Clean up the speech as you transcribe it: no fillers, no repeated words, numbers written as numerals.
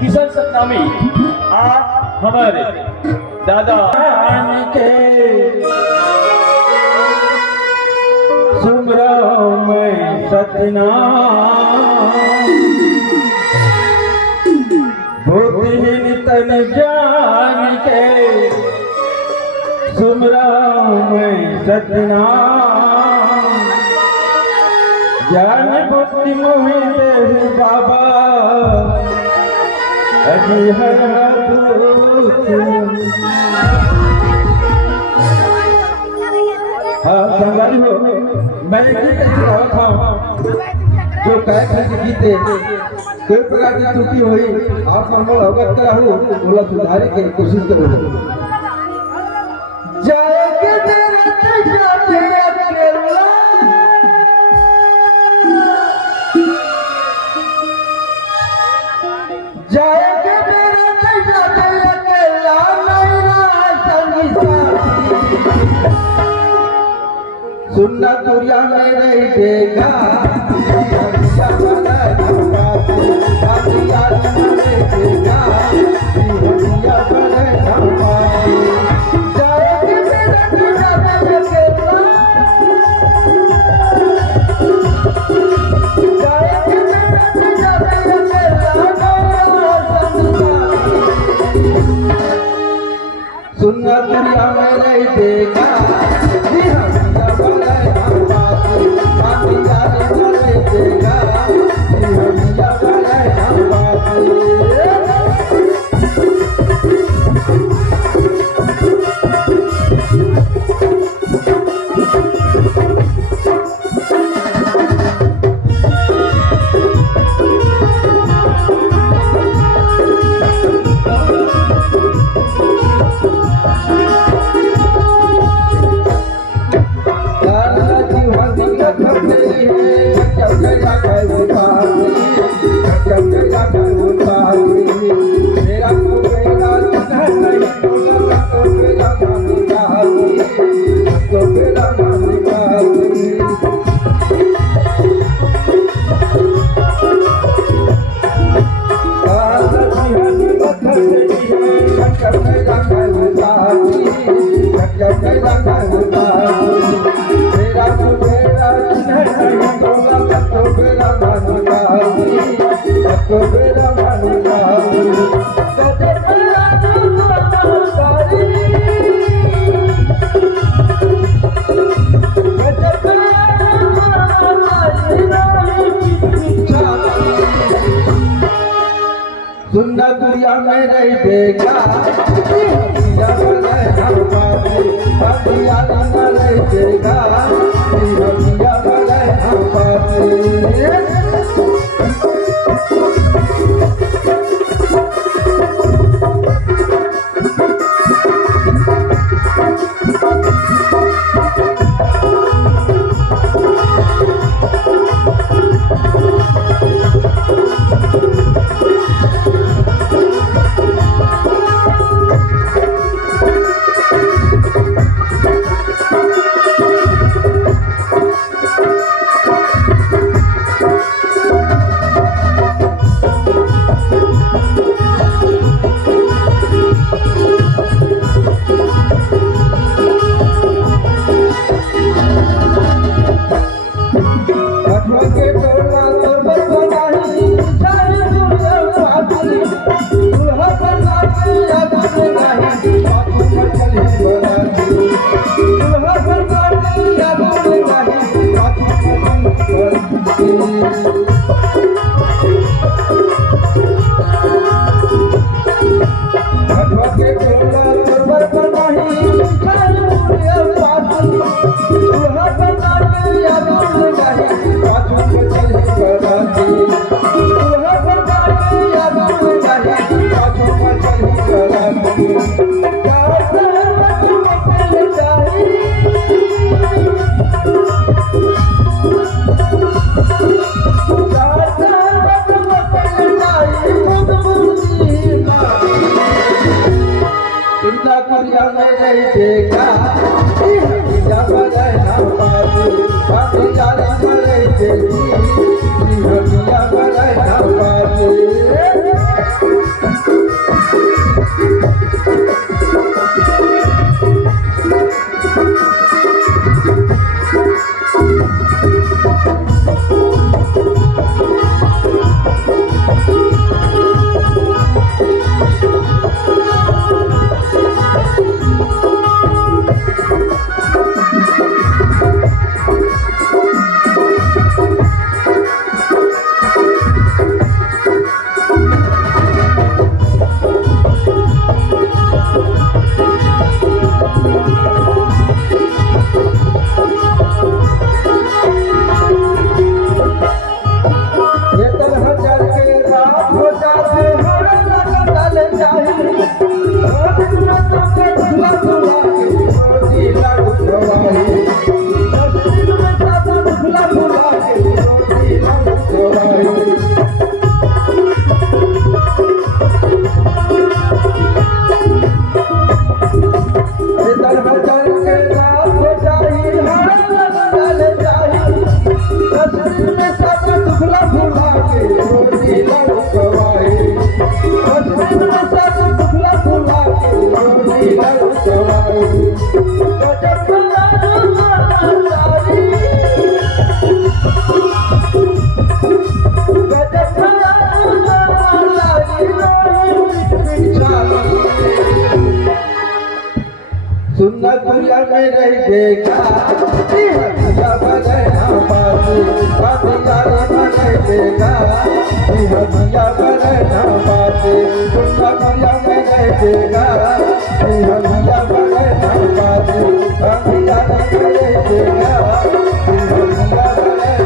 किशन सतनामी आज हमारे दादा के सुमरो में सतनाम बुद्धिहीन तन जान के सुमरो में सतनाम ज्ञान बुद्धि मोहि देहु बाबा अजी हर हाँ संगारी हो मैंने गीत सुनाया था जो कार्यक्रम के गीते कोई प्रकार की त्रुटि हुई आप हमको अवगत करा हो बोला सुधारे की कोशिश करो जाएंगे तेरे जाते अकेला जाएंगे तेरे जाते अकेला मेरा संगी साथी सुनना दुनिया में नहीं देगा सुनना दुनिया में नहीं देगा सुनना दुनिया में नहीं देगा नहीं देगा Thank you. सुनना दुनिया में रहेगा हदिया बना बाबू हदिया बनेगा हदिया बना बाबू सुनना दुनिया में रहेगा हदिया बना बाबू हदिया बनेगा हदिया बना बाबू